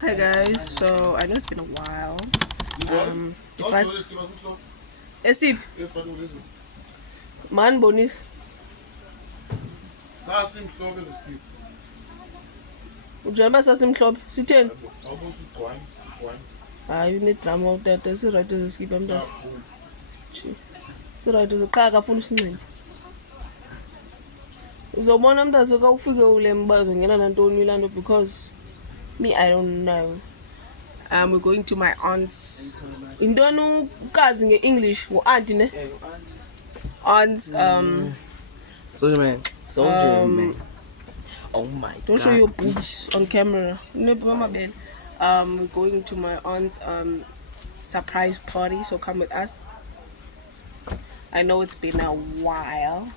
Hi guys, so I know it's been a while. If I Esip man bonis sasimhlophe ezoskip ujamba sasimhlophe sitheni awubusigcwanye hayi unedrama utata sirayithi ezeskipa mntasi sirayithi ezeqhaka afuna usincini uzobona mntasi ka ufike ule mbazo ngena nantoni ilando because me I don't know. We're going to my aunt's. Intoni ukazi nge-English ngu-auntie ne? Aunt's Soldier man. Soldier man. Oh my god. Don't show your boobs on camera. We're going to my aunt's surprise party, so come with us. I know it's been a while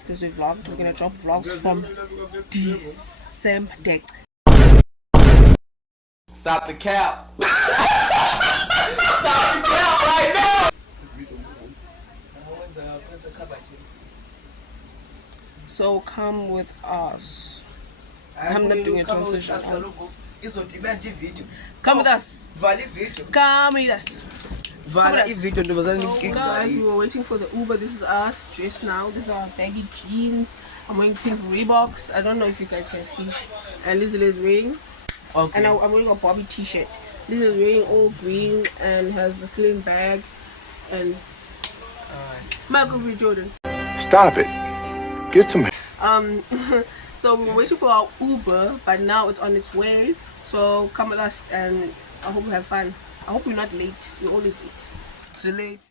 since we vlogged. We're gonna drop vlogs from December. Stop the cap. Stop the cap right now. So come with us. I'm not doing a transition. Come with us. Come with us. So guys, we were waiting for the Uber. This is us dressed now. These are baggy jeans. I'm wearing pink Reeboks. I don't know if you guys can see. And Lizzie is wearing. Okay. And I'm wearing a Bobby t-shirt. This is wearing all green and has the slim bag and Michael B. Jordan. Stop it. Get some. So we're waiting for our Uber, but now it's on its way. So come with us and I hope you have fun. I hope you're not late. You're always late. It's late.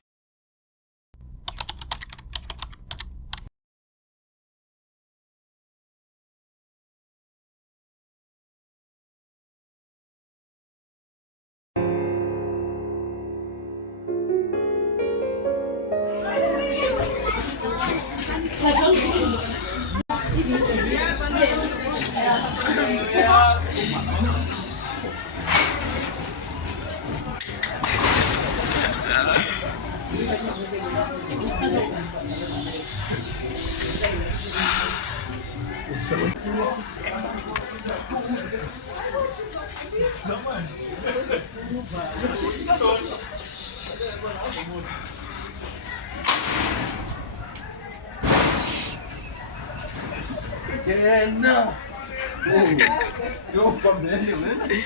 Yeah, no. Yo, come here, man.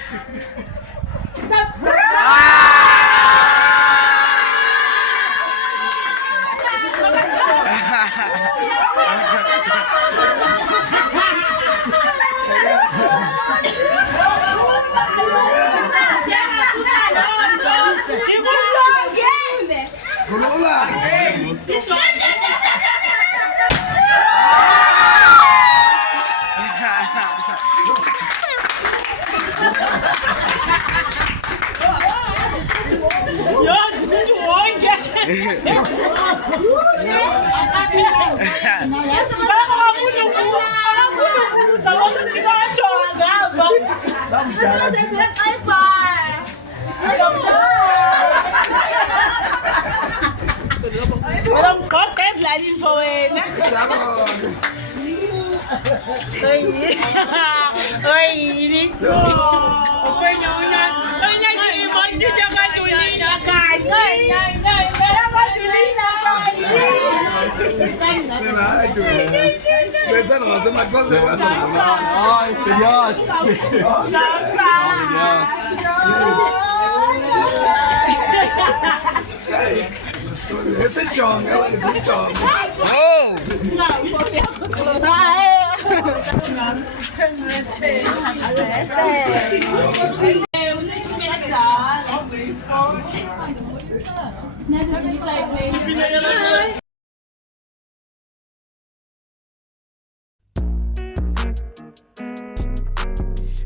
Esse é John, ela é do John. Oh!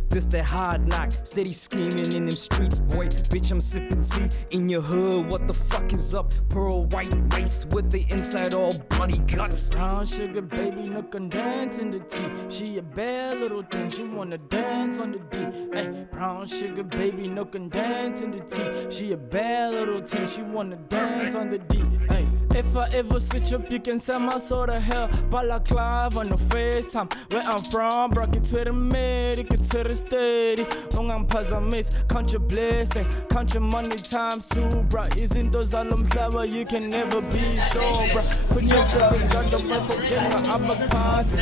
This that hard knock, steady scheming in them streets, boy. Bitch, I'm sipping tea in your hood. What the fuck is up? Pearl white waist with the inside all bloody guts. Brown sugar baby, no can dance in the tea. She a bad little thing, she wanna dance on the D. Hey, brown sugar baby, no can dance in the tea. She a bad little thing, she wanna dance on the D. Hey. If I ever switch up, you can send my soul to hell. Balaclava on the FaceTime. Where I'm from, bro, get to the mid, get to the steady. Long I'm miss, count your blessing, count your money times two, bro. Isn't those all flower? You can never be sure, bro. Put your foot in the purple dinner, I'm a party.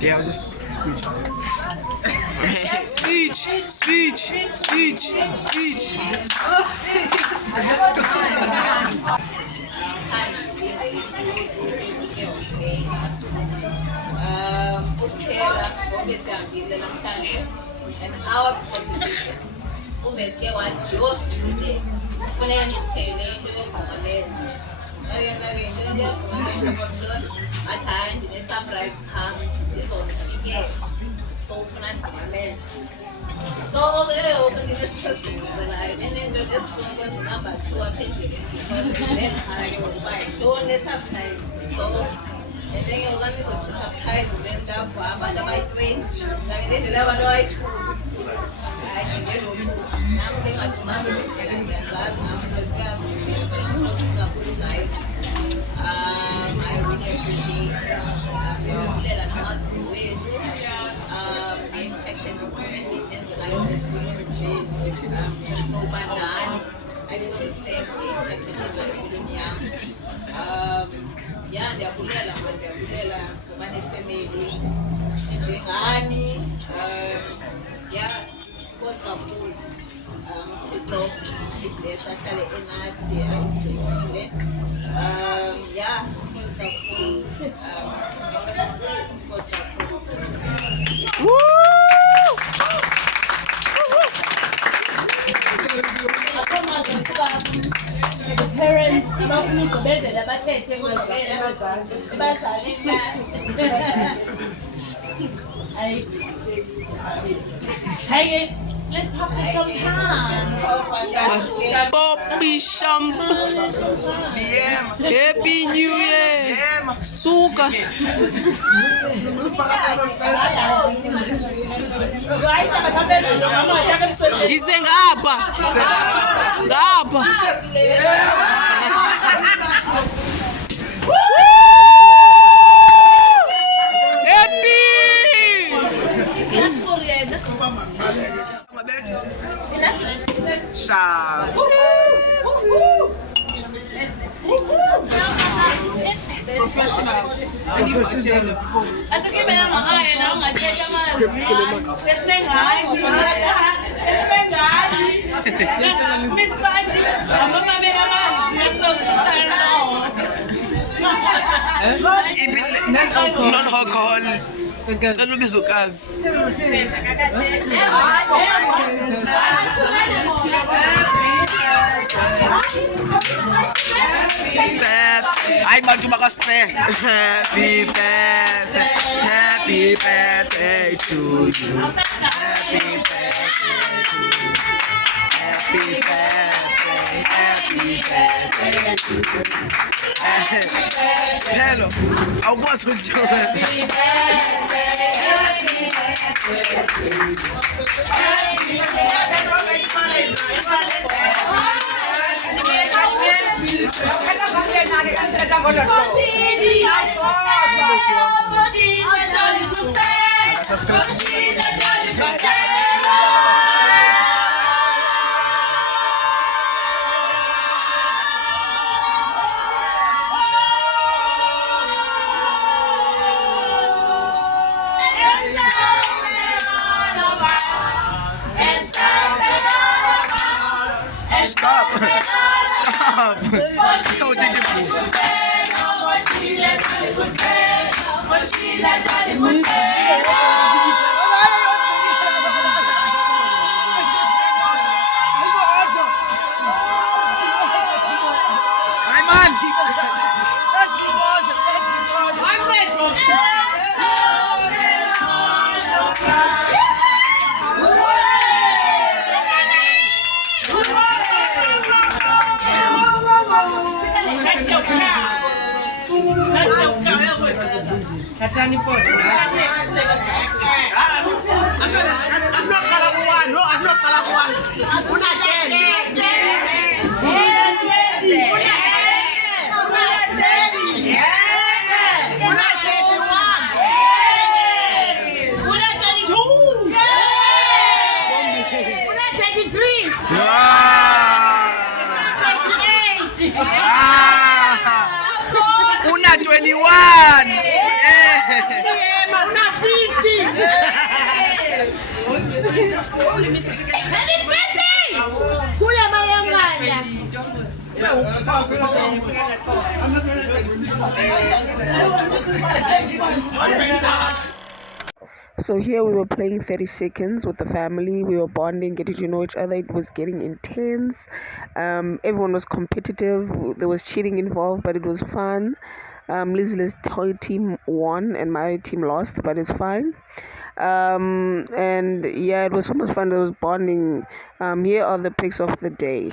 Yeah, I'll just screech on it. Speech. Usithela obese angile namhlanje and our positive ubese wathi yo ngide kufanele ngithele into yokuzalela ayena into yokuzalela kodwa athi hayi ndine surprise pha izofike so ufuna ndimamela so okay ngine sisizokuzelayo nento esifuna kwenza number 2 apha endleleni then ake ukuba yintoni surprise so and then you're going to go to surprise and then that for about 20 like then the level I took I can get over I'm thinking to master and that's I'm just gas I really appreciate Lela Namas the way the impaction of women in the life that women no banana I feel the same thing yeah, ndiyabulela kubane family izingane yeah because kakhulu Thixo ibless ahlale enathi asithekile yeah because kakhulu because kakhulu parents bafuna ugqibezela bathethe ngozela abazali Hey, let's pop the champagne. Poppy champagne. Happy New Year. Suka. Dice ngapha. Ngapha. Professional. Non-alcohol. Cela ubiza ukazi. Hayi bantu makasipe. Happy birthday to you. Happy birthday to you. Happy birthday to you. Hello. I was with you. Happy Stop. Don't take the proof. Katani photo. I'm not color one. No, I'm not color one. Una Una 21. Una 50. Happy birthday! Kula bayangana. So here we were playing 30 seconds with the family. We were bonding, getting to know each other. It was getting intense. Everyone was competitive. There was cheating involved, but it was fun. Lizzie's toy team won and my team lost, but it's fine. And yeah, it was so much fun. There was bonding. Here are the pics of the day.